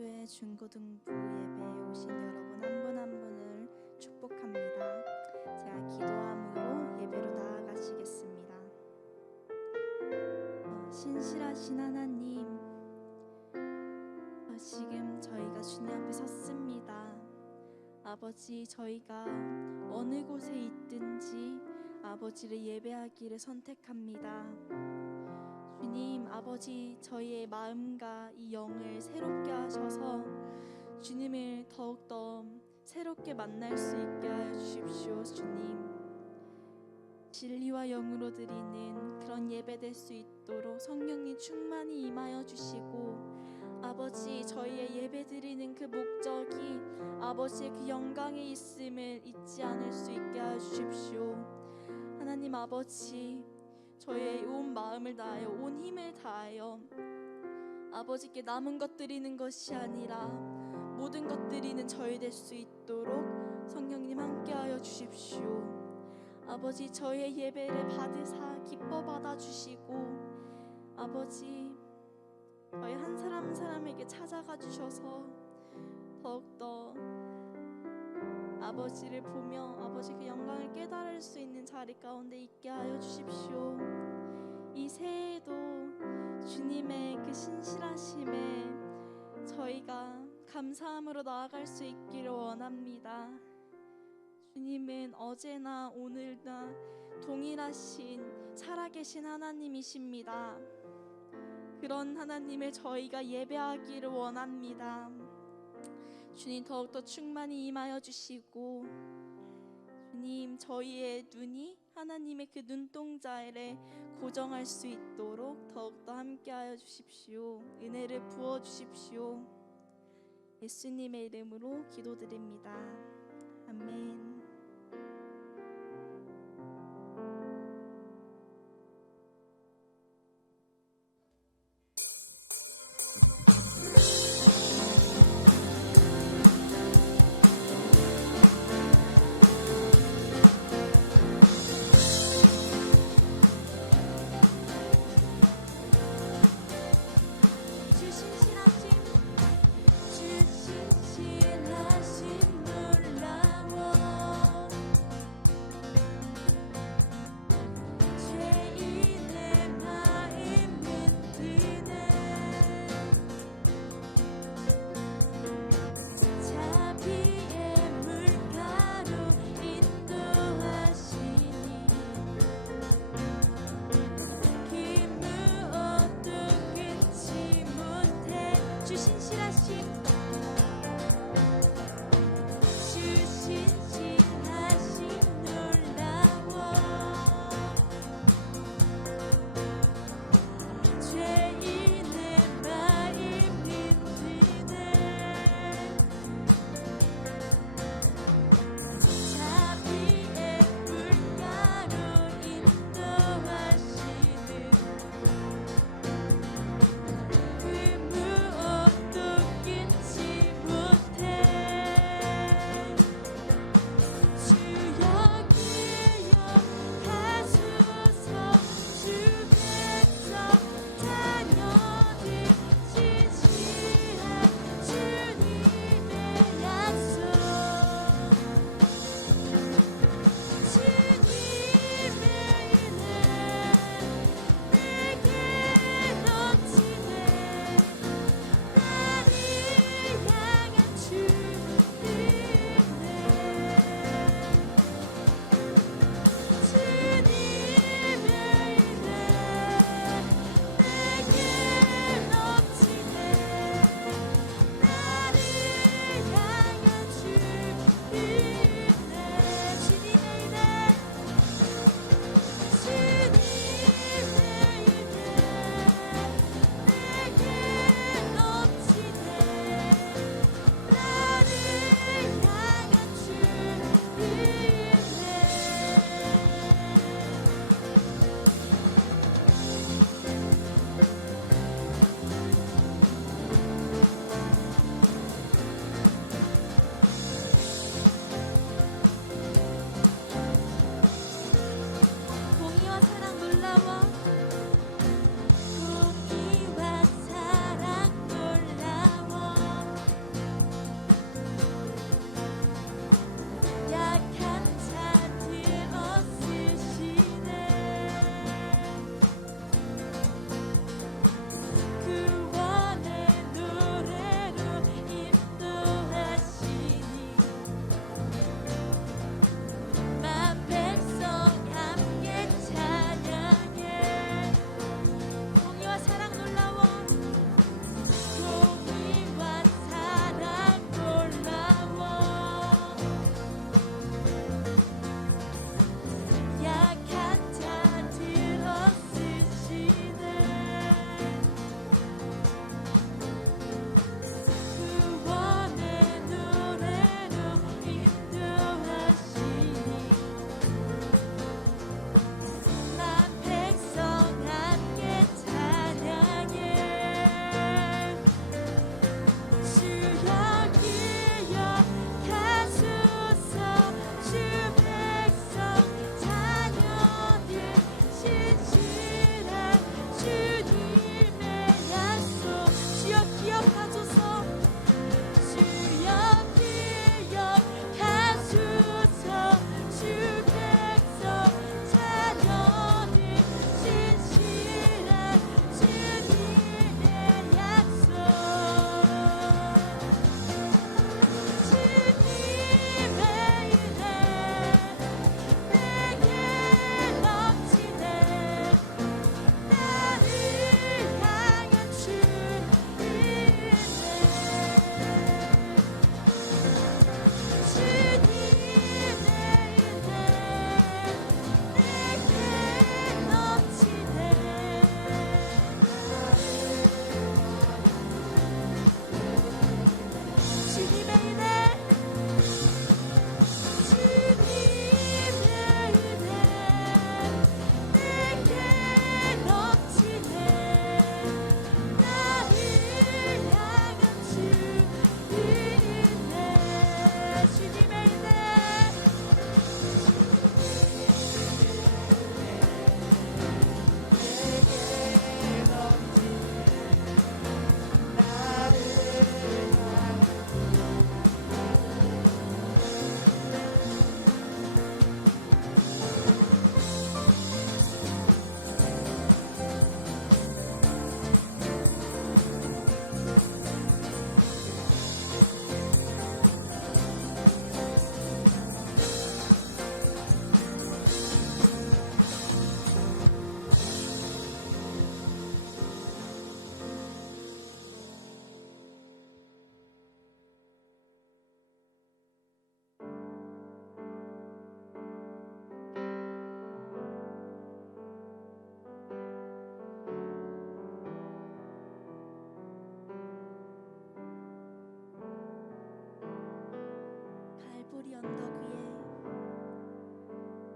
한국교회 중고등부 예배에 오신 여러분 한 분 한 분을 축복합니다. 제가 기도함으로 예배로 나아가시겠습니다. 신실하신 하나님, 지금 저희가 주님 앞에 섰습니다. 아버지, 저희가 어느 곳에 있든지 아버지를 예배하기를 선택합니다. 주님, 아버지, 저희의 마음과 이 영을 새롭게 하셔서 주님을 더욱더 새롭게 만날 수 있게 하여 주십시오. 주님, 진리와 영으로 드리는 그런 예배 될 수 있도록 성령님 충만히 임하여 주시고, 아버지, 저희의 예배 드리는 그 목적이 아버지의 그 영광에 있음을 잊지 않을 수 있게 하여 주십시오. 하나님 아버지, 저희의 온 마음을 다하여 온 힘을 다하여 아버지께 남은 것 드리는 것이 아니라 모든 것 드리는 저희 될 수 있도록 성령님 함께하여 주십시오. 아버지, 저희의 예배를 받으사 기뻐 받아주시고, 아버지, 저희 한 사람 한 사람에게 찾아가 주셔서 더욱더 아버지를 보며 아버지 그 영광을 깨달을 수 있는 자리 가운데 있게 하여 주십시오. 이 새해에도 주님의 그 신실하심에 저희가 감사함으로 나아갈 수 있기를 원합니다. 주님은 어제나 오늘나 동일하신 살아계신 하나님이십니다. 그런 하나님을 저희가 예배하기를 원합니다. 주님, 더욱더 충만히 임하여 주시고, 주님, 저희의 눈이 하나님의 그 눈동자에 고정할 수 있도록 더욱더 함께하여 주십시오. 은혜를 부어 주십시오. 예수님의 이름으로 기도드립니다. 아멘.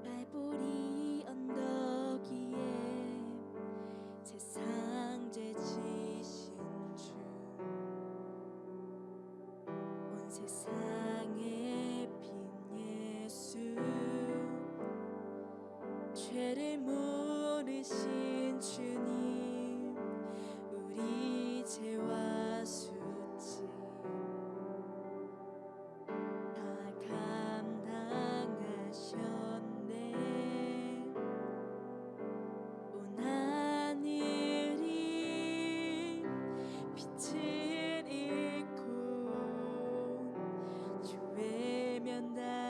갈보리 언덕 위에 세상 죄 지신 주 온 세상에 빈 예수 죄를 물으신 주님 우리 죄와 수치 다 감당하셨네. 온 하늘이 빛을 잃고 주 외면당했네.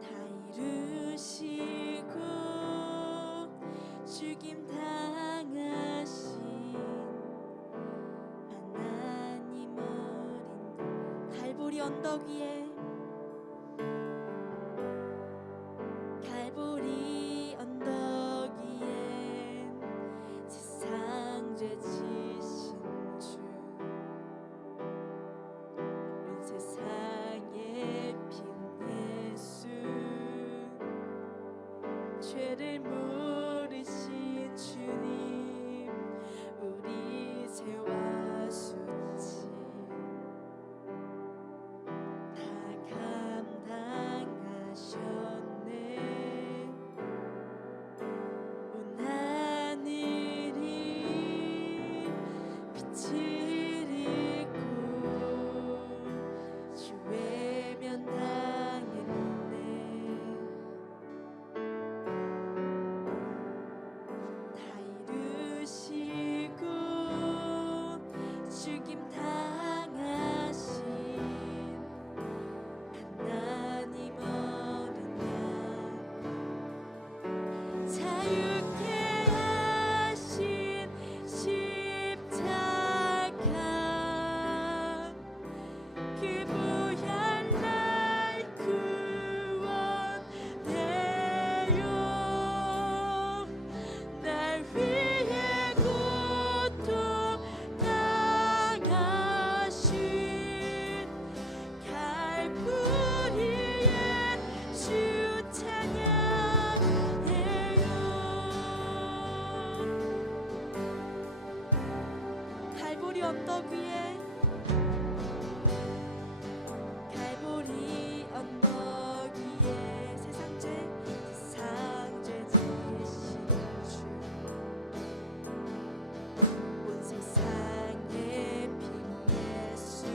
다 이루시고 죽임 당하신 하나님 어린 갈보리 언덕 위에 갈보리 언덕 위에 세상 죄 지신 주 온 세상에 빈 예수 죄를 물으신 주님 우리 죄와 수치 다 감당하셨네. 온 하늘이 빛을 잃고 주 외면당했네. 다 이루시고 죽임 당하신 하나님 어린 양 자유케 하신 십자가 그 보혈 날 구원해요. 날 위해 고통 당하신 갈보리의 주 찬양해요. 갈보리 언덕 위에 갈보리 언덕 위에 세상 죄 지신 주 온 세상에 빈 예수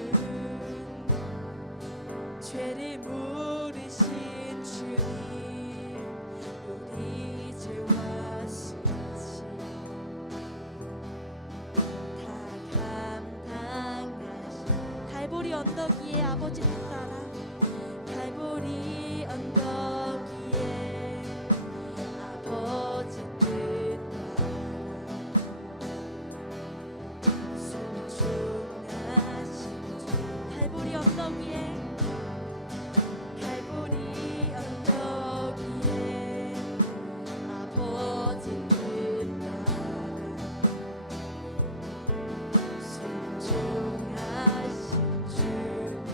죄를 물으신 주님 우리 죄와 수치 다 감당하신 갈보리 언덕 위에 아버지 뜻 따라 갈보리 언덕 위에 아버지 뜻 따라 순종하신 주 갈보리 언덕 위에 갈보리 언덕 위에 아버지 뜻 따라 순종하신 주님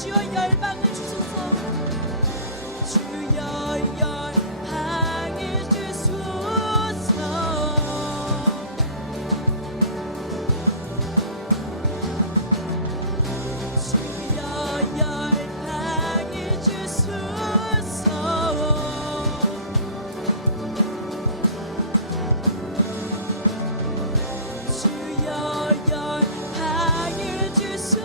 주여 열방을 주소서. 주여 열방을 주소서. 주여 열방을 주소서. 주여 열방을 주소서.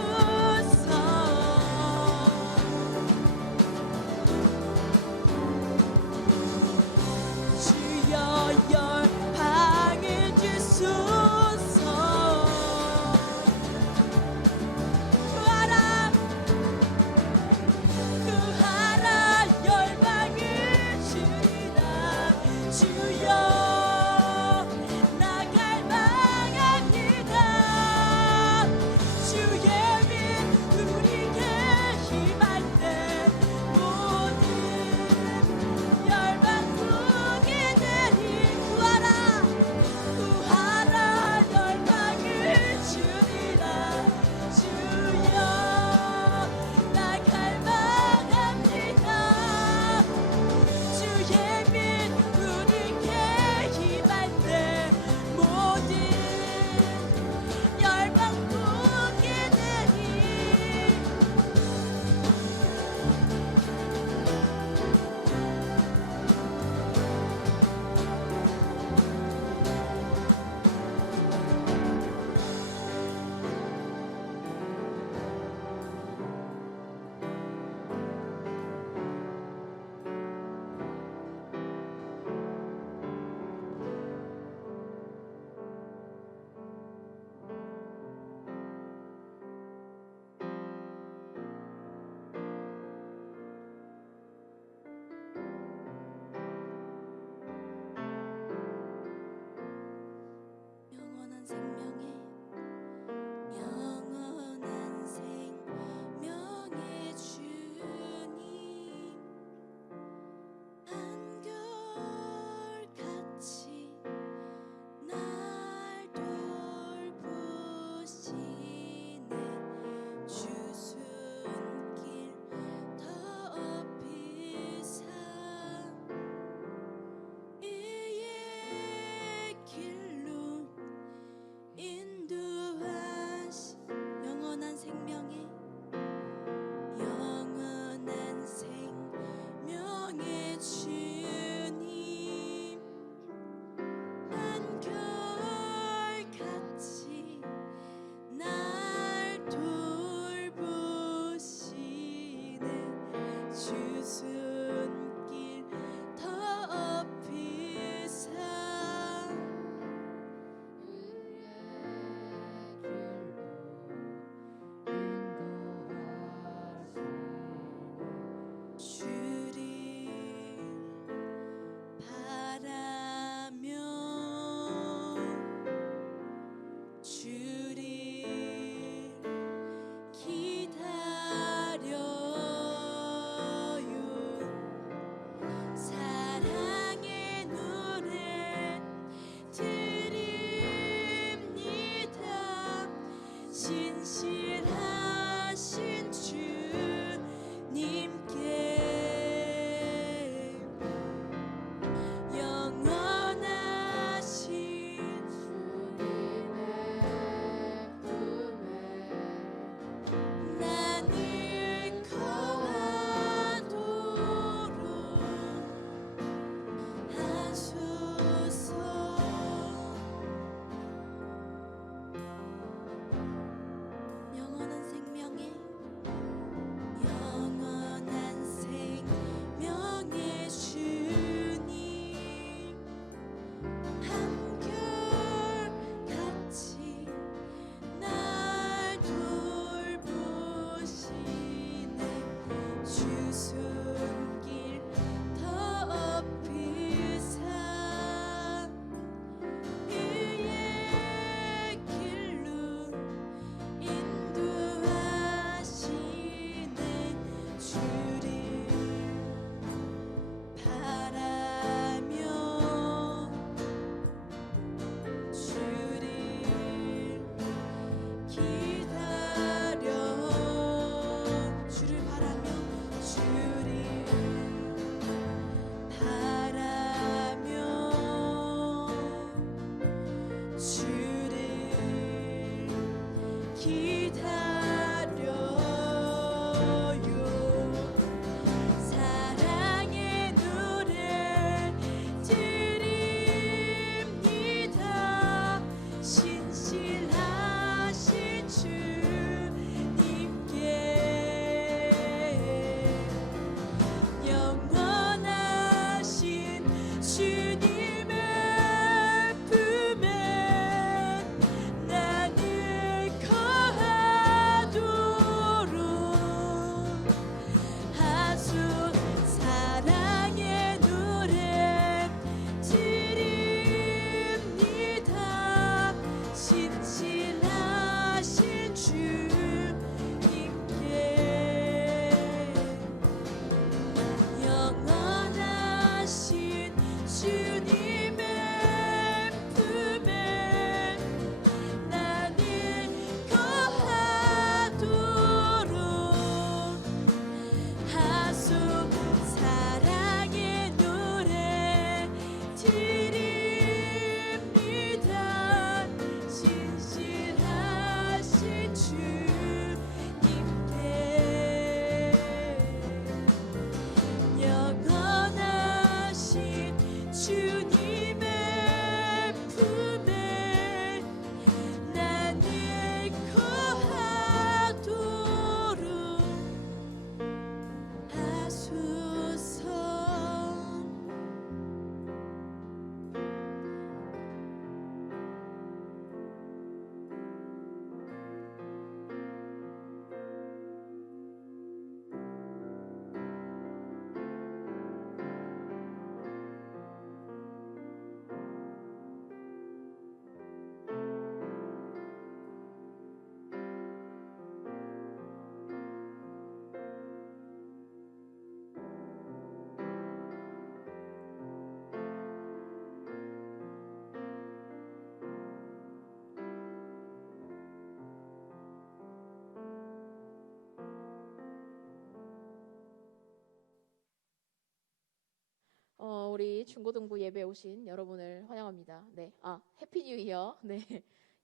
우리 중고등부 예배 오신 여러분을 환영합니다. 네, 해피 뉴 이어. 네,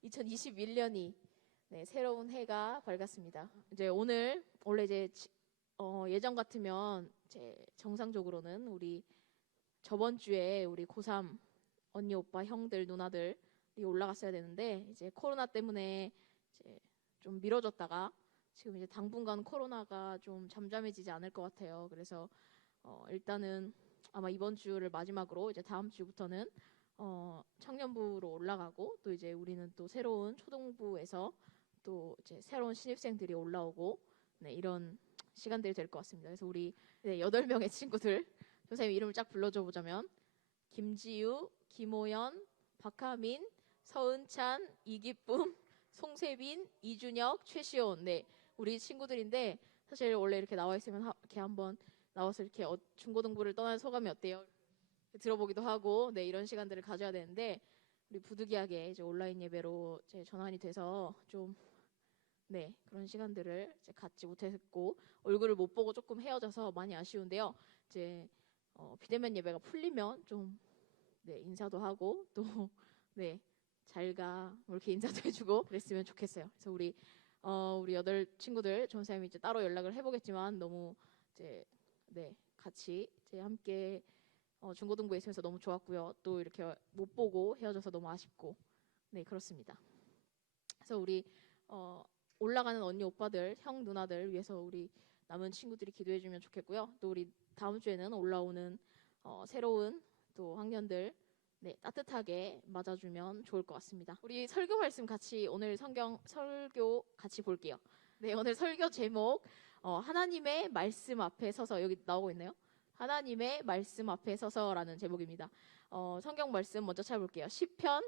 2021년이 새로운 해가 밝았습니다. 이제 오늘 원래 이제 예전 같으면 이제 정상적으로는 우리 저번 주에 우리 고3 언니 오빠 형들 누나들이 올라갔어야 되는데 이제 코로나 때문에 이제 좀 미뤄졌다가 지금 이제 당분간 코로나가 좀 잠잠해지지 않을 것 같아요. 그래서 일단은 아마 이번 주를 마지막으로 이제 다음 주부터는 청년부로 올라가고 또 이제 우리는 또 새로운 초등부에서 또 이제 새로운 신입생들이 올라오고 이런 시간들이 될 것 같습니다. 그래서 우리 8명의 친구들 선생님 이름을 쫙 불러줘 보자면 김지유, 김호연, 박하민, 서은찬, 이기쁨, 송세빈, 이준혁, 최시온 우리 친구들인데 사실 원래 이렇게 나와 있으면 이렇게 한번 나와서 이렇게 중고등부를 떠나는 소감이 어때요? 들어보기도 하고 이런 시간들을 가져야 되는데 우리 부득이하게 이제 온라인 예배로 이제 전환이 돼서 좀 그런 시간들을 이제 갖지 못했고 얼굴을 못 보고 조금 헤어져서 많이 아쉬운데요. 이제 비대면 예배가 풀리면 좀 인사도 하고 또 잘가 이렇게 인사도 해주고 그랬으면 좋겠어요. 그래서 우리 8 친구들 전사님이 이제 따로 연락을 해보겠지만 너무 이제 같이 이제 함께 중고등부에 있으면서 너무 좋았고요. 또 이렇게 못 보고 헤어져서 너무 아쉽고 그렇습니다. 그래서 우리 올라가는 언니 오빠들 형 누나들 위해서 우리 남은 친구들이 기도해주면 좋겠고요. 또 우리 다음 주에는 올라오는 새로운 또 학년들 따뜻하게 맞아주면 좋을 것 같습니다. 우리 설교 말씀 같이 오늘 설교 같이 볼게요. 오늘 설교 제목 하나님의 말씀 앞에 서서 여기 나오고 있네요. 하나님의 말씀 앞에 서서라는 제목입니다. 성경 말씀 먼저 찾아볼게요. 시편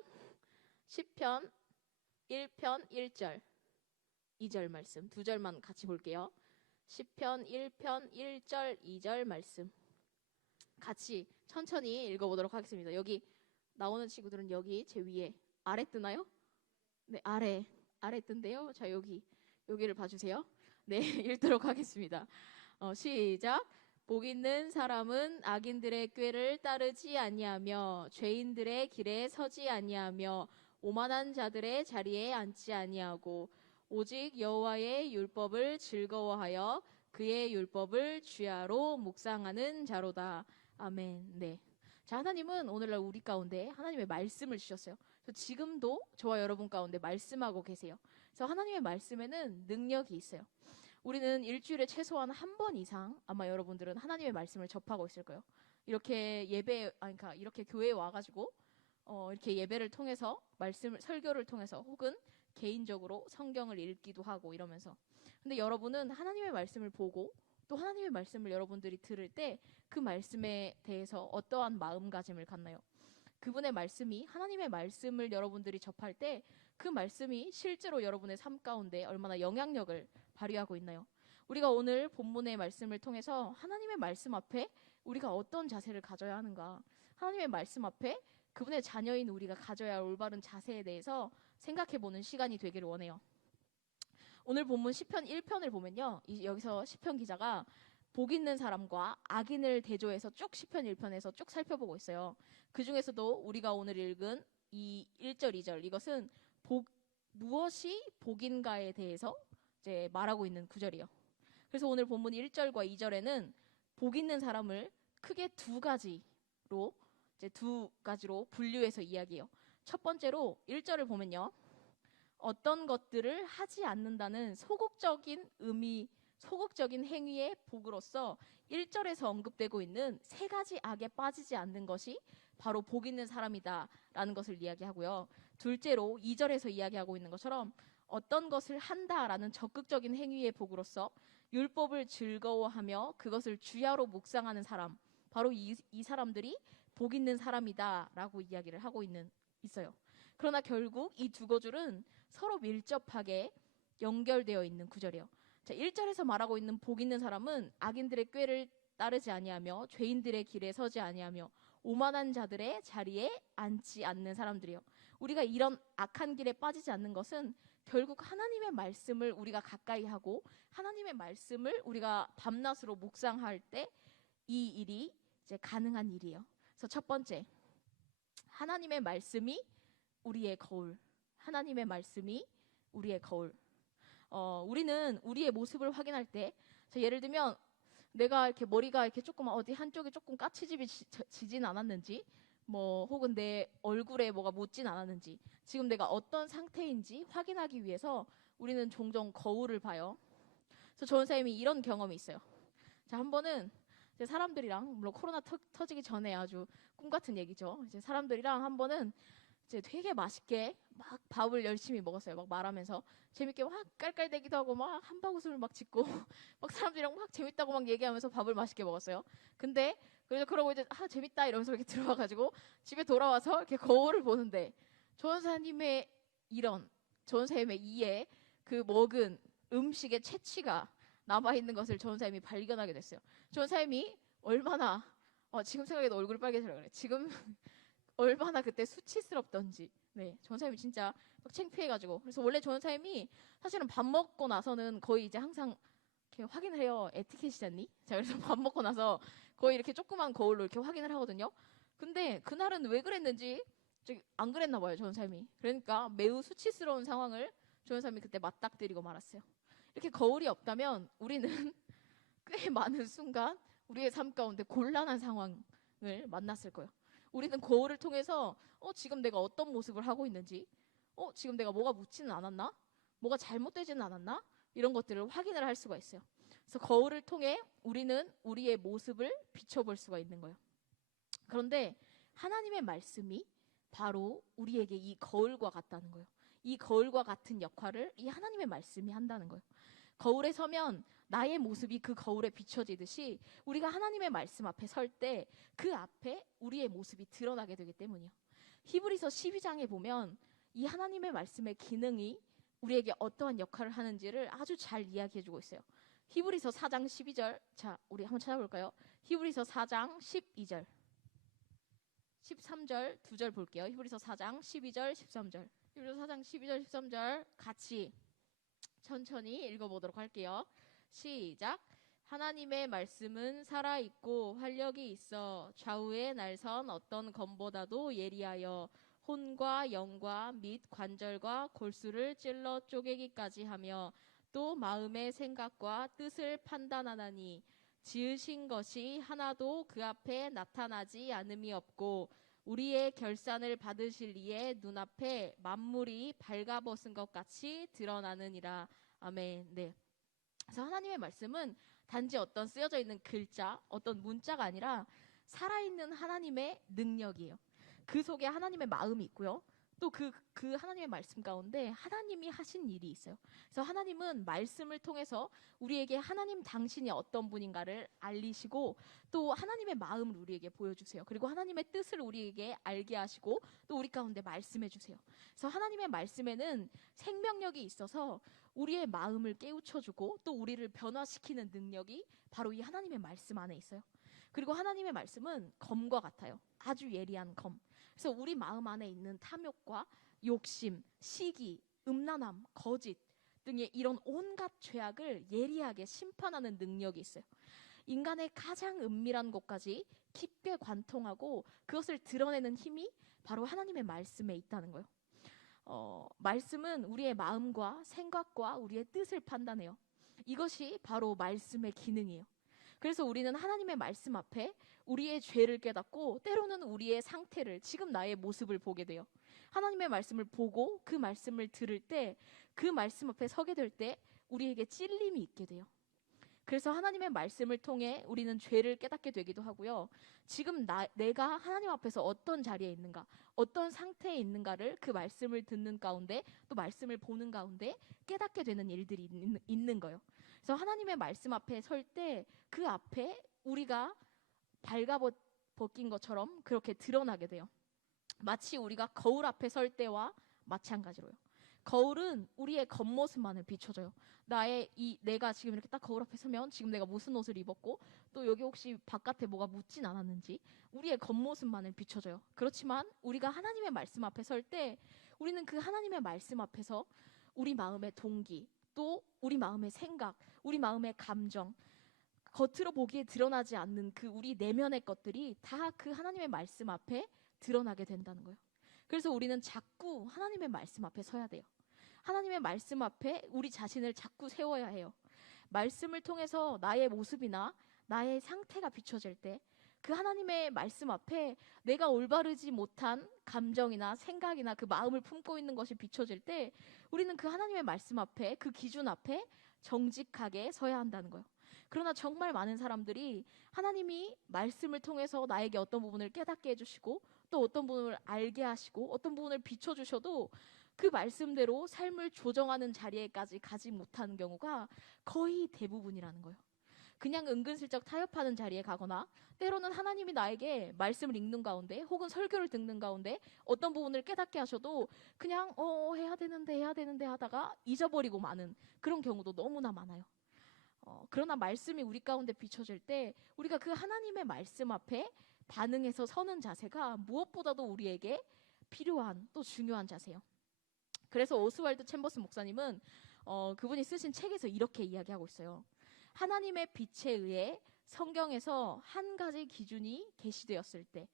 1편 1절 2절 말씀 2절만 같이 볼게요. 시편 1편 1절 2절 말씀 같이 천천히 읽어보도록 하겠습니다. 여기 나오는 친구들은 여기 제 위에 아래 뜨나요? 아래 뜬대요. 자 여기를 봐주세요. 읽도록 하겠습니다. 시작. 복 있는 사람은 악인들의 꾀를 따르지 아니하며 죄인들의 길에 서지 아니하며 오만한 자들의 자리에 앉지 아니하고 오직 여호와의 율법을 즐거워하여 그의 율법을 주야로 묵상하는 자로다. 아멘. 자, 하나님은 오늘날 우리 가운데 하나님의 말씀을 주셨어요. 그래서 지금도 저와 여러분 가운데 말씀하고 계세요. 그래서 하나님의 말씀에는 능력이 있어요. 우리는 일주일에 최소한 한 번 이상 아마 여러분들은 하나님의 말씀을 접하고 있을 거예요. 이렇게 그러니까 이렇게 교회에 와가지고 이렇게 예배를 통해서 설교를 통해서 혹은 개인적으로 성경을 읽기도 하고 이러면서 근데 여러분은 하나님의 말씀을 보고 또 하나님의 말씀을 여러분들이 들을 때 그 말씀에 대해서 어떠한 마음가짐을 갖나요? 그분의 말씀이 하나님의 말씀을 여러분들이 접할 때 그 말씀이 실제로 여러분의 삶 가운데 얼마나 영향력을 발휘하고 있나요? 우리가 오늘 본문의 말씀을 통해서 하나님의 말씀 앞에 우리가 어떤 자세를 가져야 하는가, 하나님의 말씀 앞에 그분의 자녀인 우리가 가져야 할 올바른 자세에 대해서 생각해보는 시간이 되기를 원해요. 오늘 본문 시편 1편을 보면요, 여기서 시편 기자가 복 있는 사람과 악인을 대조해서 쭉 시편 1편에서 쭉 살펴보고 있어요. 그 중에서도 우리가 오늘 읽은 이 1절 2절 이것은 무엇이 복인가에 대해서 이제 말하고 있는 구절이에요. 그래서 오늘 본문 1절과 2절에는 복 있는 사람을 크게 두 가지로 분류해서 이야기해요. 첫 번째로 1절을 보면요, 어떤 것들을 하지 않는다는 소극적인 행위의 복으로서 1절에서 언급되고 있는 세 가지 악에 빠지지 않는 것이 바로 복 있는 사람이다라는 것을 이야기하고요. 둘째로 2절에서 이야기하고 있는 것처럼 어떤 것을 한다라는 적극적인 행위의 복으로서 율법을 즐거워하며 그것을 주야로 묵상하는 사람, 바로 이 사람들이 복 있는 사람이다라고 이야기를 하고 있어요. 그러나 결국 이 두 구절은 서로 밀접하게 연결되어 있는 구절이에요. 자, 1절에서 말하고 있는 복 있는 사람은 악인들의 꾀를 따르지 아니하며 죄인들의 길에 서지 아니하며 오만한 자들의 자리에 앉지 않는 사람들이에요. 우리가 이런 악한 길에 빠지지 않는 것은 결국 하나님의 말씀을 우리가 가까이 하고 하나님의 말씀을 우리가 밤낮으로 묵상할 때 이 일이 이제 가능한 일이에요. 그래서 첫 번째, 하나님의 말씀이 우리의 거울. 하나님의 말씀이 우리의 거울. 우리는 우리의 모습을 확인할 때, 예를 들면 내가 이렇게 머리가 이렇게 조금 어디 한쪽에 조금 까치집이 지진 않았는지, 뭐 혹은 내 얼굴에 뭐가 묻진 않았는지, 지금 내가 어떤 상태인지 확인하기 위해서 우리는 종종 거울을 봐요. 그래서 좋은 선생님이 이런 경험이 있어요. 자, 한 번은 이제 사람들이랑, 물론 코로나 터지기 전에 아주 꿈 같은 얘기죠. 이제 사람들이랑 한 번은 이제 되게 맛있게 막 밥을 열심히 먹었어요. 막 말하면서 재밌게 막 깔깔대기도 하고 막 한바구음을 막 짓고 막 사람들이랑 막 재밌다고 막 얘기하면서 밥을 맛있게 먹었어요. 근데 그래서 그러고 이제 재밌다 이러면서 이렇게 들어와가지고 집에 돌아와서 이렇게 거울을 보는데 전사님의 이런 전사님의 이에 그 먹은 음식의 채취가 남아있는 것을 전사님이 발견하게 됐어요. 전사님이 얼마나 지금 생각해도 얼굴이 빨개지라 그래. 지금 얼마나 그때 수치스럽던지. 네, 전사님이 진짜 막 창피해가지고. 그래서 원래 전사님이 사실은 밥 먹고 나서는 거의 이제 항상 이렇게 확인을 해요. 에티켓이잖니? 자, 그래서 밥 먹고 나서 거의 이렇게 조그만 거울로 이렇게 확인을 하거든요. 근데 그날은 왜 그랬는지 안 그랬나 봐요, 전사님이. 그러니까 매우 수치스러운 상황을 전사님이 그때 맞닥뜨리고 말았어요. 이렇게 거울이 없다면 우리는 꽤 많은 순간 우리의 삶 가운데 곤란한 상황을 만났을 거예요. 우리는 거울을 통해서 지금 내가 어떤 모습을 하고 있는지, 지금 내가 뭐가 묻지는 않았나? 뭐가 잘못되지는 않았나? 이런 것들을 확인을 할 수가 있어요. 그래서 거울을 통해 우리는 우리의 모습을 비춰볼 수가 있는 거예요. 그런데 하나님의 말씀이 바로 우리에게 이 거울과 같다는 거예요. 이 거울과 같은 역할을 이 하나님의 말씀이 한다는 거예요. 거울에 서면 나의 모습이 그 거울에 비춰지듯이 우리가 하나님의 말씀 앞에 설 때 그 앞에 우리의 모습이 드러나게 되기 때문이요. 히브리서 12장에 보면 이 하나님의 말씀의 기능이 우리에게 어떠한 역할을 하는지를 아주 잘 이야기해주고 있어요. 히브리서 4장 12절, 자, 우리 한번 찾아볼까요? 히브리서 4장 12절, 13절, 2절 볼게요. 히브리서 4장 12절, 13절. 히브리서 4장 12절, 13절 같이 천천히 읽어보도록 할게요. 시작. 하나님의 말씀은 살아있고 활력이 있어 좌우의 날선 어떤 검보다도 예리하여 혼과 영과 및 관절과 골수를 찔러 쪼개기까지 하며 또 마음의 생각과 뜻을 판단하나니 지으신 것이 하나도 그 앞에 나타나지 않음이 없고 우리의 결산을 받으실 이의 눈앞에 만물이 발가벗은 것 같이 드러나느니라. 아멘. 네. 그래서 하나님의 말씀은 단지 어떤 쓰여져 있는 글자, 어떤 문자가 아니라 살아있는 하나님의 능력이에요. 그 속에 하나님의 마음이 있고요. 또 그 하나님의 말씀 가운데 하나님이 하신 일이 있어요. 그래서 하나님은 말씀을 통해서 우리에게 하나님 당신이 어떤 분인가를 알리시고 또 하나님의 마음을 우리에게 보여주세요. 그리고 하나님의 뜻을 우리에게 알게 하시고 또 우리 가운데 말씀해 주세요. 그래서 하나님의 말씀에는 생명력이 있어서 우리의 마음을 깨우쳐주고 또 우리를 변화시키는 능력이 바로 이 하나님의 말씀 안에 있어요. 그리고 하나님의 말씀은 검과 같아요. 아주 예리한 검. 그래서 우리 마음 안에 있는 탐욕과 욕심, 시기, 음란함, 거짓 등의 이런 온갖 죄악을 예리하게 심판하는 능력이 있어요. 인간의 가장 은밀한 곳까지 깊게 관통하고 그것을 드러내는 힘이 바로 하나님의 말씀에 있다는 거예요. 말씀은 우리의 마음과 생각과 우리의 뜻을 판단해요. 이것이 바로 말씀의 기능이에요. 그래서 우리는 하나님의 말씀 앞에 우리의 죄를 깨닫고 때로는 우리의 상태를, 지금 나의 모습을 보게 돼요. 하나님의 말씀을 보고 그 말씀을 들을 때, 그 말씀 앞에 서게 될 때 우리에게 찔림이 있게 돼요. 그래서 하나님의 말씀을 통해 우리는 죄를 깨닫게 되기도 하고요. 지금 내가 하나님 앞에서 어떤 자리에 있는가, 어떤 상태에 있는가를 그 말씀을 듣는 가운데 또 말씀을 보는 가운데 깨닫게 되는 일들이 있는 거예요. 그래서 하나님의 말씀 앞에 설 때 그 앞에 우리가 발가벗긴 것처럼 그렇게 드러나게 돼요. 마치 우리가 거울 앞에 설 때와 마찬가지로요. 거울은 우리의 겉모습만을 비춰줘요. 내가 지금 이렇게 딱 거울 앞에 서면 지금 내가 무슨 옷을 입었고 또 여기 혹시 바깥에 뭐가 묻진 않았는지 우리의 겉모습만을 비춰줘요. 그렇지만 우리가 하나님의 말씀 앞에 설 때 우리는 그 하나님의 말씀 앞에서 우리 마음의 동기, 또 우리 마음의 생각, 우리 마음의 감정, 겉으로 보기에 드러나지 않는 그 우리 내면의 것들이 다 그 하나님의 말씀 앞에 드러나게 된다는 거예요. 그래서 우리는 자꾸 하나님의 말씀 앞에 서야 돼요. 하나님의 말씀 앞에 우리 자신을 자꾸 세워야 해요. 말씀을 통해서 나의 모습이나 나의 상태가 비춰질 때 그 하나님의 말씀 앞에 내가 올바르지 못한 감정이나 생각이나 그 마음을 품고 있는 것이 비춰질 때 우리는 그 하나님의 말씀 앞에 그 기준 앞에 정직하게 서야 한다는 거예요. 그러나 정말 많은 사람들이 하나님이 말씀을 통해서 나에게 어떤 부분을 깨닫게 해주시고 또 어떤 부분을 알게 하시고 어떤 부분을 비춰주셔도 그 말씀대로 삶을 조정하는 자리에까지 가지 못하는 경우가 거의 대부분이라는 거예요. 그냥 은근슬쩍 타협하는 자리에 가거나 때로는 하나님이 나에게 말씀을 읽는 가운데 혹은 설교를 듣는 가운데 어떤 부분을 깨닫게 하셔도 그냥 해야 되는데 하다가 잊어버리고 마는 그런 경우도 너무나 많아요. 그러나 말씀이 우리 가운데 비춰질 때 우리가 그 하나님의 말씀 앞에 반응해서 서는 자세가 무엇보다도 우리에게 필요한 또 중요한 자세예요. 그래서 오스왈드 챔버스 목사님은 그분이 쓰신 책에서 이렇게 이야기하고 있어요. 하나님의 빛에 의해 성경에서 한 가지 기준이 계시되었을 때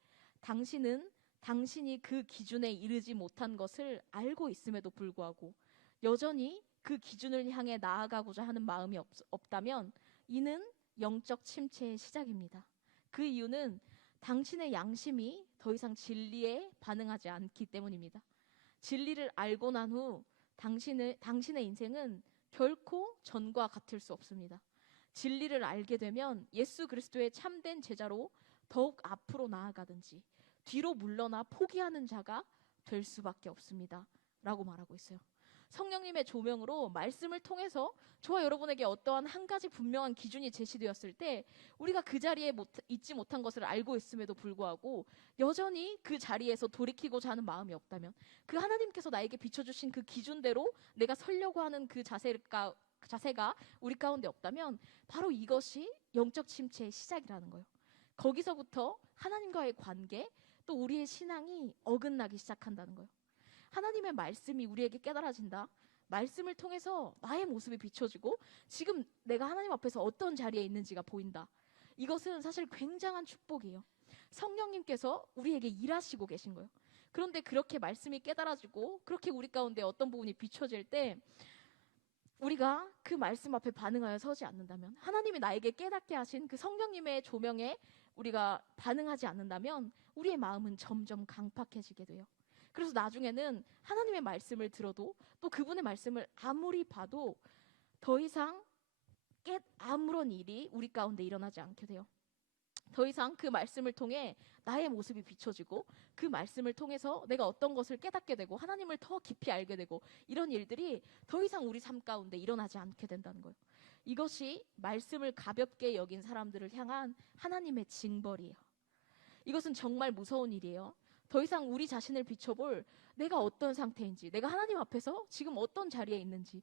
당신이 그 기준에 이르지 못한 것을 알고 있음에도 불구하고 여전히 그 기준을 향해 나아가고자 하는 마음이 없다면 이는 영적 침체의 시작입니다. 그 이유는 당신의 양심이 더 이상 진리에 반응하지 않기 때문입니다. 진리를 알고 난 후 당신의 인생은 결코 전과 같을 수 없습니다. 진리를 알게 되면 예수 그리스도의 참된 제자로 더욱 앞으로 나아가든지 뒤로 물러나 포기하는 자가 될 수밖에 없습니다. 라고 말하고 있어요. 성령님의 조명으로 말씀을 통해서 저와 여러분에게 어떠한 한 가지 분명한 기준이 제시되었을 때 우리가 그 자리에 있지 못한 것을 알고 있음에도 불구하고 여전히 그 자리에서 돌이키고자 하는 마음이 없다면 그 하나님께서 나에게 비춰주신 그 기준대로 내가 서려고 하는 그 자세가 우리 가운데 없다면 바로 이것이 영적 침체의 시작이라는 거예요. 거기서부터 하나님과의 관계 또 우리의 신앙이 어긋나기 시작한다는 거예요. 하나님의 말씀이 우리에게 깨달아진다. 말씀을 통해서 나의 모습이 비춰지고 지금 내가 하나님 앞에서 어떤 자리에 있는지가 보인다. 이것은 사실 굉장한 축복이에요. 성령님께서 우리에게 일하시고 계신 거예요. 그런데 그렇게 말씀이 깨달아지고 그렇게 우리 가운데 어떤 부분이 비춰질 때 우리가 그 말씀 앞에 반응하여 서지 않는다면 하나님이 나에게 깨닫게 하신 그 성령님의 조명에 우리가 반응하지 않는다면 우리의 마음은 점점 강팍해지게 돼요. 그래서 나중에는 하나님의 말씀을 들어도 또 그분의 말씀을 아무리 봐도 더 이상 아무런 일이 우리 가운데 일어나지 않게 돼요. 더 이상 그 말씀을 통해 나의 모습이 비춰지고 그 말씀을 통해서 내가 어떤 것을 깨닫게 되고 하나님을 더 깊이 알게 되고 이런 일들이 더 이상 우리 삶 가운데 일어나지 않게 된다는 거예요. 이것이 말씀을 가볍게 여긴 사람들을 향한 하나님의 징벌이에요. 이것은 정말 무서운 일이에요. 더 이상 우리 자신을 비춰볼 내가 어떤 상태인지, 내가 하나님 앞에서 지금 어떤 자리에 있는지,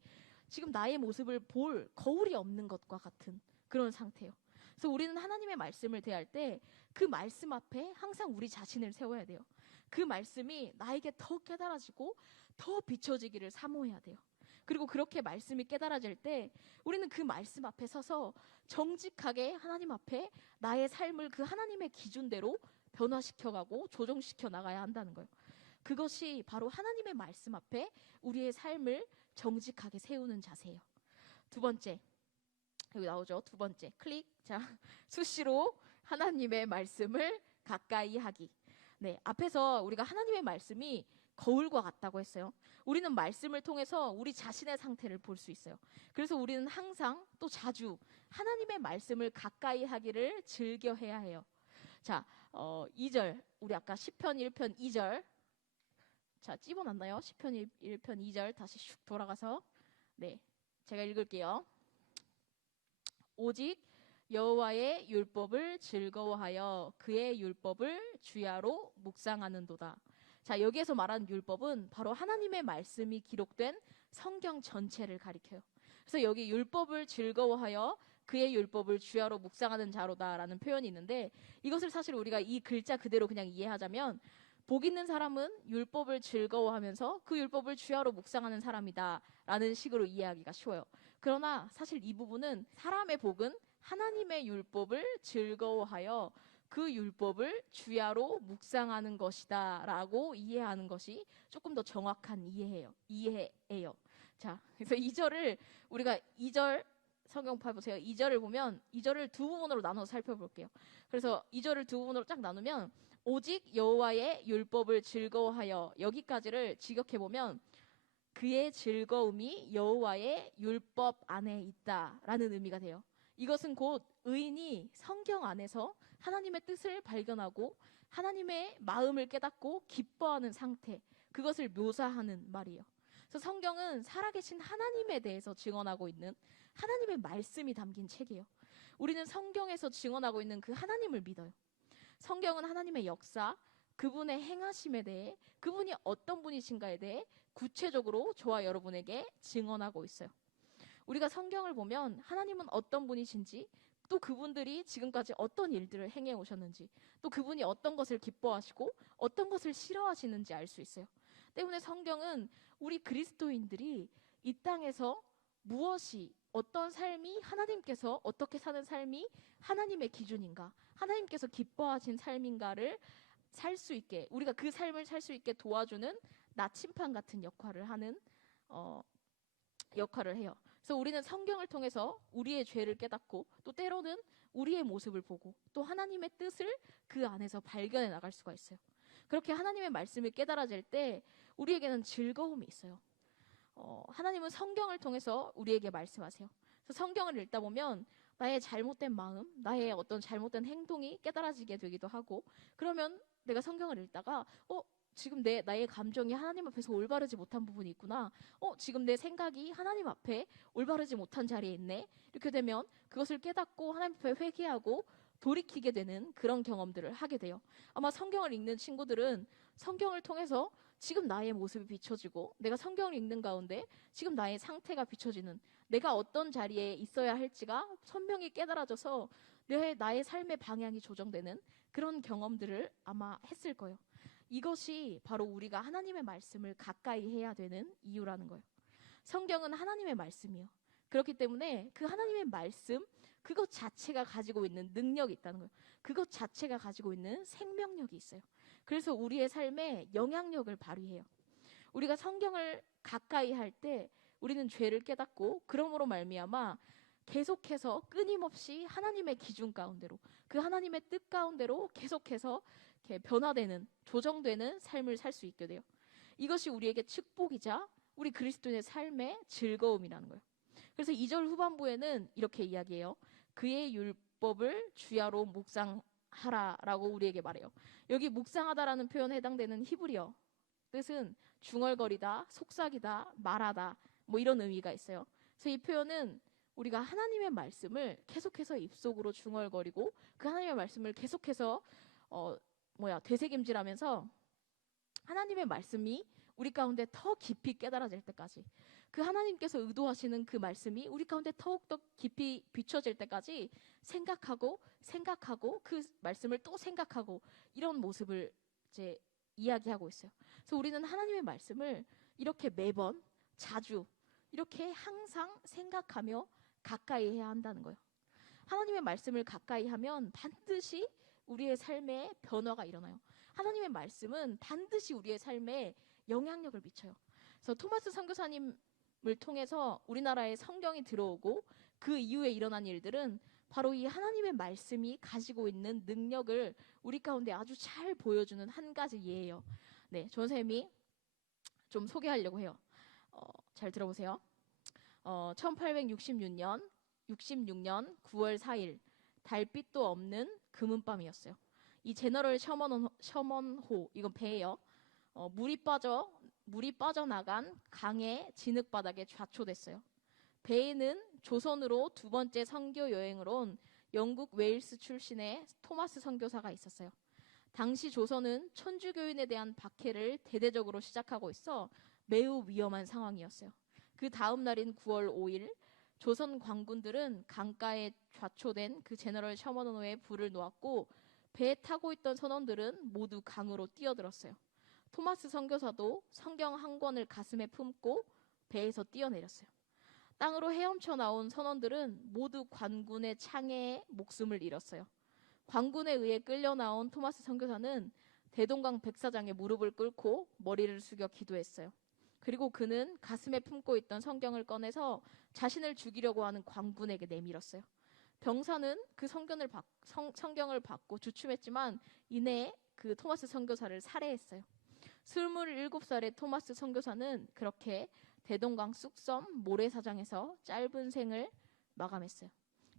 지금 나의 모습을 볼 거울이 없는 것과 같은 그런 상태예요. 그래서 우리는 하나님의 말씀을 대할 때 그 말씀 앞에 항상 우리 자신을 세워야 돼요. 그 말씀이 나에게 더 깨달아지고 더 비춰지기를 사모해야 돼요. 그리고 그렇게 말씀이 깨달아질 때 우리는 그 말씀 앞에 서서 정직하게 하나님 앞에 나의 삶을 그 하나님의 기준대로 변화시켜가고 조정시켜 나가야 한다는 거예요. 그것이 바로 하나님의 말씀 앞에 우리의 삶을 정직하게 세우는 자세예요. 두 번째, 여기 나오죠. 두 번째, 클릭. 자, 수시로 하나님의 말씀을 가까이 하기. 네, 앞에서 우리가 하나님의 말씀이 거울과 같다고 했어요. 우리는 말씀을 통해서 우리 자신의 상태를 볼 수 있어요. 그래서 우리는 항상 또 자주 하나님의 말씀을 가까이 하기를 즐겨해야 해요. 자, 2절, 우리 아까 시편 1편 2절. 자, 찝어놨나요? 시편 1편 2절 다시 슉 돌아가서 네, 제가 읽을게요. 오직 여호와의 율법을 즐거워하여 그의 율법을 주야로 묵상하는도다. 자, 여기에서 말하는 율법은 바로 하나님의 말씀이 기록된 성경 전체를 가리켜요. 그래서 여기 율법을 즐거워하여 그의 율법을 주야로 묵상하는 자로다라는 표현이 있는데 이것을 사실 우리가 이 글자 그대로 그냥 이해하자면 복 있는 사람은 율법을 즐거워하면서 그 율법을 주야로 묵상하는 사람이다 라는 식으로 이해하기가 쉬워요. 그러나 사실 이 부분은 사람의 복은 하나님의 율법을 즐거워하여 그 율법을 주야로 묵상하는 것이다 라고 이해하는 것이 조금 더 정확한 이해예요. 자, 그래서 2절을 우리가 2절 성경 봐보세요. 2절을 보면 2절을 두 부분으로 나눠서 살펴볼게요. 그래서 2절을 두 부분으로 딱 나누면 오직 여호와의 율법을 즐거워하여, 여기까지를 직역해보면 그의 즐거움이 여호와의 율법 안에 있다라는 의미가 돼요. 이것은 곧 의인이 성경 안에서 하나님의 뜻을 발견하고 하나님의 마음을 깨닫고 기뻐하는 상태, 그것을 묘사하는 말이에요. 그래서 성경은 살아계신 하나님에 대해서 증언하고 있는 하나님의 말씀이 담긴 책이에요. 우리는 성경에서 증언하고 있는 그 하나님을 믿어요. 성경은 하나님의 역사, 그분의 행하심에 대해, 그분이 어떤 분이신가에 대해 구체적으로 저와 여러분에게 증언하고 있어요. 우리가 성경을 보면 하나님은 어떤 분이신지, 또 그분들이 지금까지 어떤 일들을 행해 오셨는지, 또 그분이 어떤 것을 기뻐하시고 어떤 것을 싫어하시는지 알 수 있어요. 때문에 성경은 우리 그리스도인들이 이 땅에서 무엇이, 어떤 삶이, 하나님께서 어떻게 사는 삶이 하나님의 기준인가, 하나님께서 기뻐하신 삶인가를 살 수 있게, 우리가 그 삶을 살 수 있게 도와주는 나침판 같은 역할을 하는 역할을 해요. 그래서 우리는 성경을 통해서 우리의 죄를 깨닫고, 또 때로는 우리의 모습을 보고, 또 하나님의 뜻을 그 안에서 발견해 나갈 수가 있어요. 그렇게 하나님의 말씀이 깨달아질 때 우리에게는 즐거움이 있어요. 하나님은 성경을 통해서 우리에게 말씀하세요. 그래서 성경을 읽다 보면 나의 잘못된 마음, 나의 어떤 잘못된 행동이 깨달아지게 되기도 하고, 그러면 내가 성경을 읽다가 지금 나의 감정이 하나님 앞에서 올바르지 못한 부분이 있구나. 지금 내 생각이 하나님 앞에 올바르지 못한 자리에 있네. 이렇게 되면 그것을 깨닫고 하나님 앞에 회개하고 돌이키게 되는 그런 경험들을 하게 돼요. 아마 성경을 읽는 친구들은 성경을 통해서 지금 나의 모습이 비춰지고, 내가 성경을 읽는 가운데 지금 나의 상태가 비춰지는, 내가 어떤 자리에 있어야 할지가 선명히 깨달아져서 나의 삶의 방향이 조정되는 그런 경험들을 아마 했을 거예요. 이것이 바로 우리가 하나님의 말씀을 가까이 해야 되는 이유라는 거예요. 성경은 하나님의 말씀이에요. 그렇기 때문에 그 하나님의 말씀, 그것 자체가 가지고 있는 능력이 있다는 거예요. 그것 자체가 가지고 있는 생명력이 있어요. 그래서 우리의 삶에 영향력을 발휘해요. 우리가 성경을 가까이 할 때 우리는 죄를 깨닫고, 그러므로 말미암아 계속해서 끊임없이 하나님의 기준 가운데로, 그 하나님의 뜻 가운데로 계속해서 이렇게 변화되는, 조정되는 삶을 살 수 있게 돼요. 이것이 우리에게 축복이자 우리 그리스도인의 삶의 즐거움이라는 거예요. 그래서 2절 후반부에는 이렇게 이야기해요. 그의 율법을 주야로 묵상하라라고 우리에게 말해요. 여기 묵상하다라는 표현에 해당되는 히브리어 뜻은 중얼거리다, 속삭이다, 말하다, 뭐 이런 의미가 있어요. 그래서 이 표현은 우리가 하나님의 말씀을 계속해서 입속으로 중얼거리고, 그 하나님의 말씀을 계속해서 되새김질하면서 하나님의 말씀이 우리 가운데 더 깊이 깨달아질 때까지, 그 하나님께서 의도하시는 그 말씀이 우리 가운데 더욱더 깊이 비춰질 때까지 생각하고 그 말씀을 또 생각하고, 이런 모습을 이제 이야기하고 있어요. 그래서 우리는 하나님의 말씀을 이렇게 매번, 자주, 이렇게 항상 생각하며 가까이 해야 한다는 거예요. 하나님의 말씀을 가까이 하면 반드시 우리의 삶에 변화가 일어나요. 하나님의 말씀은 반드시 우리의 삶에 영향력을 미쳐요. 그래서 토마스 선교사님을 통해서 우리나라에 성경이 들어오고, 그 이후에 일어난 일들은 바로 이 하나님의 말씀이 가지고 있는 능력을 우리 가운데 아주 잘 보여주는 한 가지 예예요. 네, 전쌤이 좀 소개하려고 해요. 잘 들어보세요. 1866년 9월 4일 달빛도 없는 금은밤이었어요. 이 제너럴 셔먼호, 이건 배예요. 물이 빠져나간 강의 진흙바닥에 좌초됐어요. 배에는 조선으로 두 번째 선교 여행을 온 영국 웨일스 출신의 토마스 선교사가 있었어요. 당시 조선은 천주교인에 대한 박해를 대대적으로 시작하고 있어 매우 위험한 상황이었어요. 그 다음 날인 9월 5일 조선 광군들은 강가에 좌초된 그 제너럴 셔먼호에 불을 놓았고, 배에 타고 있던 선원들은 모두 강으로 뛰어들었어요. 토마스 선교사도 성경 한 권을 가슴에 품고 배에서 뛰어내렸어요. 땅으로 헤엄쳐 나온 선원들은 모두 관군의 창에 목숨을 잃었어요. 관군에 의해 끌려 나온 토마스 선교사는 대동강 백사장에 무릎을 꿇고 머리를 숙여 기도했어요. 그리고 그는 가슴에 품고 있던 성경을 꺼내서 자신을 죽이려고 하는 관군에게 내밀었어요. 병사는 그 성경을 받고 주춤했지만 이내 그 토마스 선교사를 살해했어요. 27살의 토마스 선교사는 그렇게 대동강 쑥섬 모래사장에서 짧은 생을 마감했어요.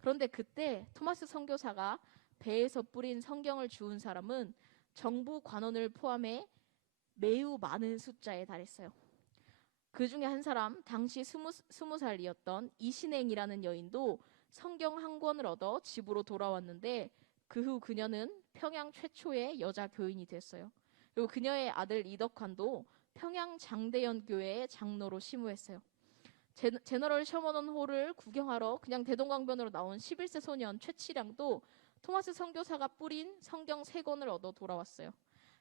그런데 그때 토마스 선교사가 배에서 뿌린 성경을 주운 사람은 정부 관원을 포함해 매우 많은 숫자에 달했어요. 그 중에 한 사람, 당시 20살이었던 이신행이라는 여인도 성경 한 권을 얻어 집으로 돌아왔는데 그 후 그녀는 평양 최초의 여자 교인이 됐어요. 그리고 그녀의 아들 이덕환도 평양 장대연 교회의 장로로 심우했어요. 제너럴 셔먼 홀을 구경하러 그냥 대동강변으로 나온 11세 소년 최치량도 토마스 선교사가 뿌린 성경 3권을 얻어 돌아왔어요.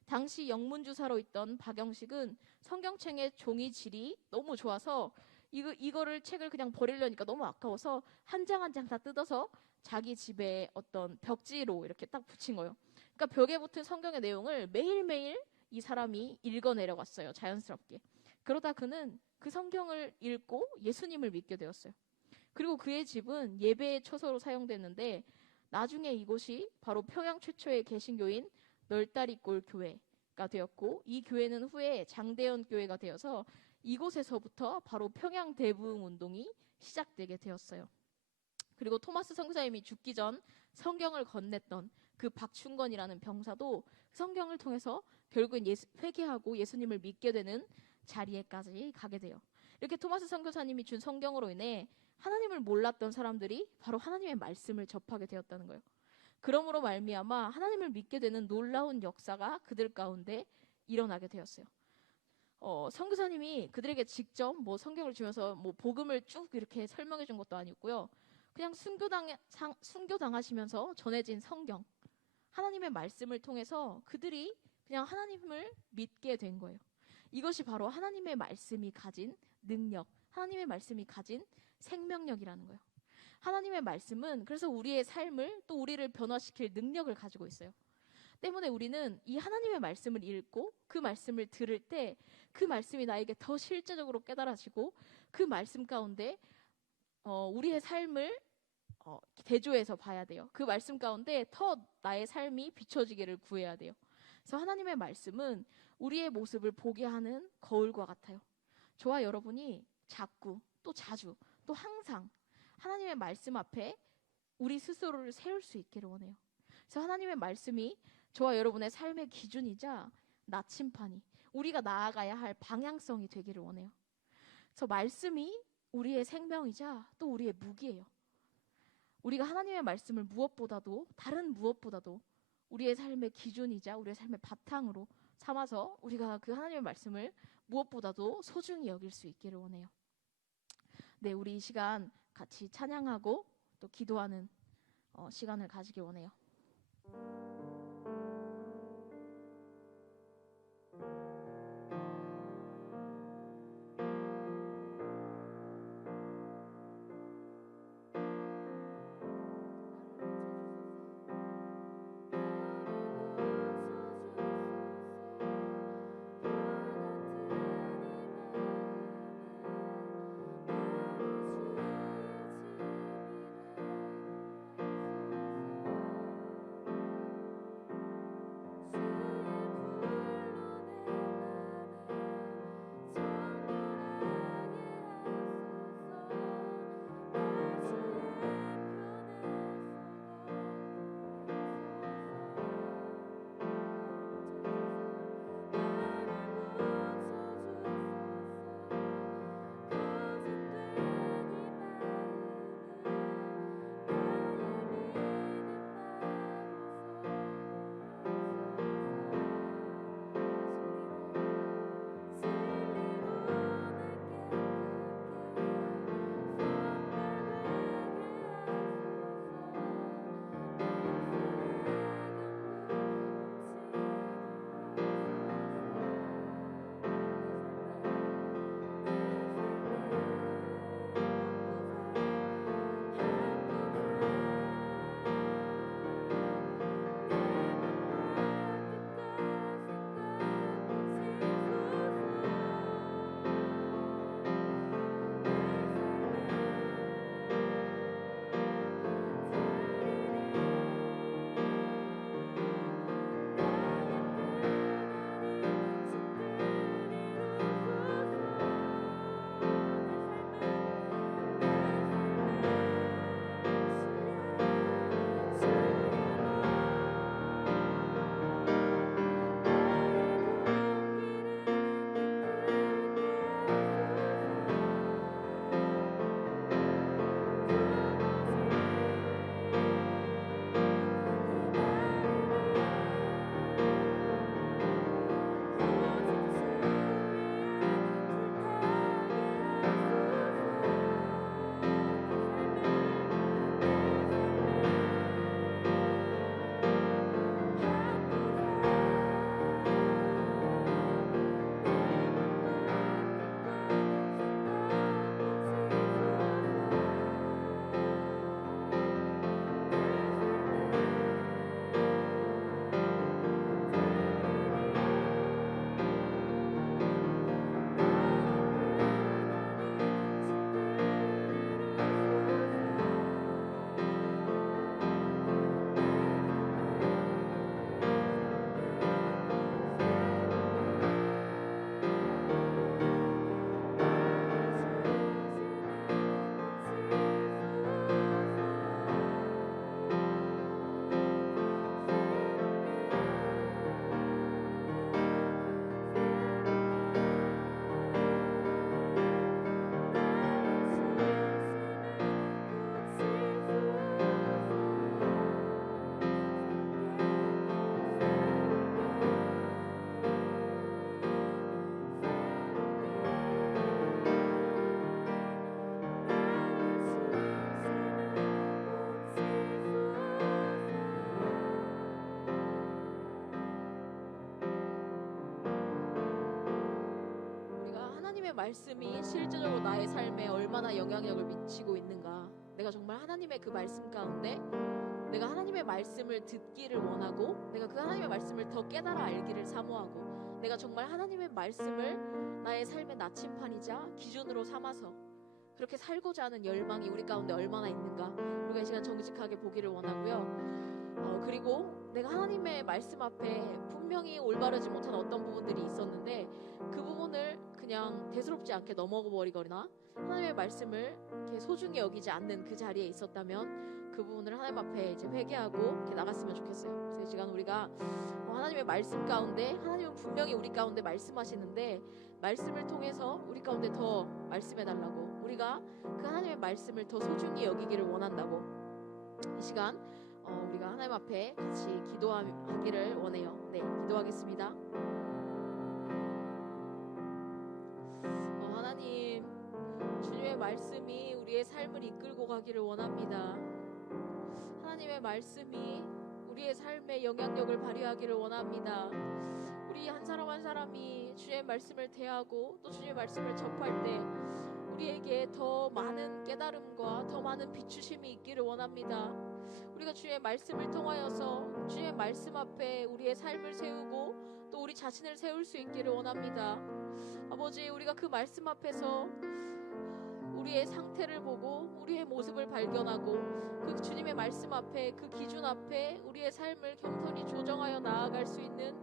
당시 영문주사로 있던 박영식은 성경책의 종이 질이 너무 좋아서 이거를 책을 그냥 버리려니까 너무 아까워서 한 장 한 장 다 뜯어서 자기 집에 어떤 벽지로 이렇게 딱 붙인 거예요. 그러니까 벽에 붙은 성경의 내용을 매일매일 이 사람이 읽어 내려갔어요. 자연스럽게. 그러다 그는 그 성경을 읽고 예수님을 믿게 되었어요. 그리고 그의 집은 예배의 처소로 사용됐는데 나중에 이곳이 바로 평양 최초의 개신교인 널다리골 교회가 되었고 이 교회는 후에 장대연 교회가 되어서 이곳에서부터 바로 평양 대부흥 운동이 시작되게 되었어요. 그리고 토마스 선교사님이 죽기 전 성경을 건넸던 그 박충건이라는 병사도 성경을 통해서 결국은 회개하고 예수님을 믿게 되는 자리에까지 가게 돼요. 이렇게 토마스 선교사님이 준 성경으로 인해 하나님을 몰랐던 사람들이 바로 하나님의 말씀을 접하게 되었다는 거예요. 그러므로 말미암아 하나님을 믿게 되는 놀라운 역사가 그들 가운데 일어나게 되었어요. 선교사님이 그들에게 직접 뭐 성경을 주면서 뭐 복음을 쭉 이렇게 설명해 준 것도 아니고요. 그냥 순교당하시면서 전해진 성경, 하나님의 말씀을 통해서 그들이 그냥 하나님을 믿게 된 거예요. 이것이 바로 하나님의 말씀이 가진 능력, 하나님의 말씀이 가진 생명력이라는 거예요. 하나님의 말씀은 그래서 우리의 삶을 또 우리를 변화시킬 능력을 가지고 있어요. 때문에 우리는 이 하나님의 말씀을 읽고 그 말씀을 들을 때 그 말씀이 나에게 더 실제적으로 깨달아지고 그 말씀 가운데 우리의 삶을 대조해서 봐야 돼요. 그 말씀 가운데 더 나의 삶이 비춰지기를 구해야 돼요. 그래서 하나님의 말씀은 우리의 모습을 보게 하는 거울과 같아요. 저와 여러분이 자꾸 또 자주 또 항상 하나님의 말씀 앞에 우리 스스로를 세울 수 있기를 원해요. 그래서 하나님의 말씀이 저와 여러분의 삶의 기준이자 나침판이 우리가 나아가야 할 방향성이 되기를 원해요. 그래서 말씀이 우리의 생명이자 또 우리의 무기예요. 우리가 하나님의 말씀을 무엇보다도 다른 무엇보다도 우리의 삶의 기준이자 우리의 삶의 바탕으로 삼아서 우리가 그 하나님의 말씀을 무엇보다도 소중히 여길 수 있기를 원해요. 네, 우리 이 시간 같이 찬양하고 또 기도하는 시간을 가지길 원해요. 하나님의 말씀이 실제적으로 나의 삶에 얼마나 영향력을 미치고 있는가, 내가 정말 하나님의 그 말씀 가운데 내가 하나님의 말씀을 듣기를 원하고 내가 그 하나님의 말씀을 더 깨달아 알기를 사모하고 내가 정말 하나님의 말씀을 나의 삶의 나침판이자 기준으로 삼아서 그렇게 살고자 하는 열망이 우리 가운데 얼마나 있는가, 우리가 이 시간 정직하게 보기를 원하고요. 그리고 내가 하나님의 말씀 앞에 분명히 올바르지 못한 어떤 부분들이 있었는데 그 부분을 그냥 대수롭지 않게 넘어버리거나 하나님의 말씀을 이렇게 소중히 여기지 않는 그 자리에 있었다면 그 부분을 하나님 앞에 이제 회개하고 이렇게 나갔으면 좋겠어요. 그래서 이 시간 우리가 하나님의 말씀 가운데, 하나님은 분명히 우리 가운데 말씀하시는데 말씀을 통해서 우리 가운데 더 말씀해달라고, 우리가 그 하나님의 말씀을 더 소중히 여기기를 원한다고 이 시간 우리가 하나님 앞에 같이 기도하기를 원해요. 네, 기도하겠습니다. 하나님, 주님의 말씀이 우리의 삶을 이끌고 가기를 원합니다. 하나님의 말씀이 우리의 삶에 영향력을 발휘하기를 원합니다. 우리 한 사람 한 사람이 주님의 말씀을 대하고 또 주님의 말씀을 접할 때 우리에게 더 많은 깨달음과 더 많은 비추심이 있기를 원합니다. 우리가 주의 말씀을 통하여서 주의 말씀 앞에 우리의 삶을 세우고 또 우리 자신을 세울 수 있기를 원합니다. 아버지, 우리가 그 말씀 앞에서 우리의 상태를 보고 우리의 모습을 발견하고 그 주님의 말씀 앞에, 그 기준 앞에 우리의 삶을 겸손히 조정하여 나아갈 수 있는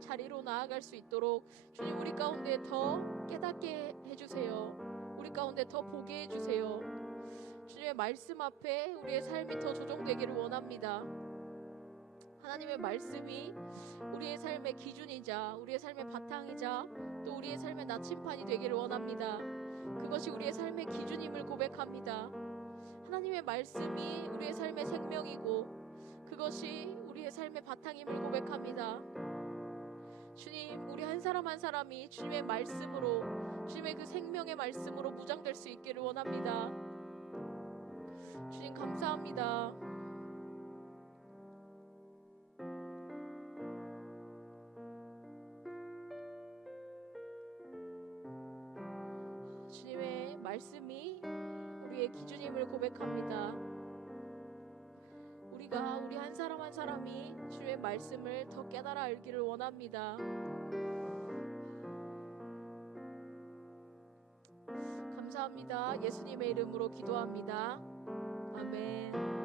자리로 나아갈 수 있도록 주님, 우리 가운데 더 깨닫게 해주세요. 우리 가운데 더 보게 해주세요. 주님의 말씀 앞에 우리의 삶이 더 조정되기를 원합니다. 하나님의 말씀이 우리의 삶의 기준이자 우리의 삶의 바탕이자 또 우리의 삶의 나침판이 되기를 원합니다. 그것이 우리의 삶의 기준임을 고백합니다. 하나님의 말씀이 우리의 삶의 생명이고 그것이 우리의 삶의 바탕임을 고백합니다. 주님, 우리 한 사람 한 사람이 주님의 말씀으로, 주님의 그 생명의 말씀으로 무장될 수 있기를 원합니다. 주님, 감사합니다. 주님의 말씀이 우리의 기준임을 고백합니다. 우리가 우리 한 사람 한 사람이 주의 말씀을 더 깨달아 알기를 원합니다. 감사합니다. 예수님의 이름으로 기도합니다. 아멘.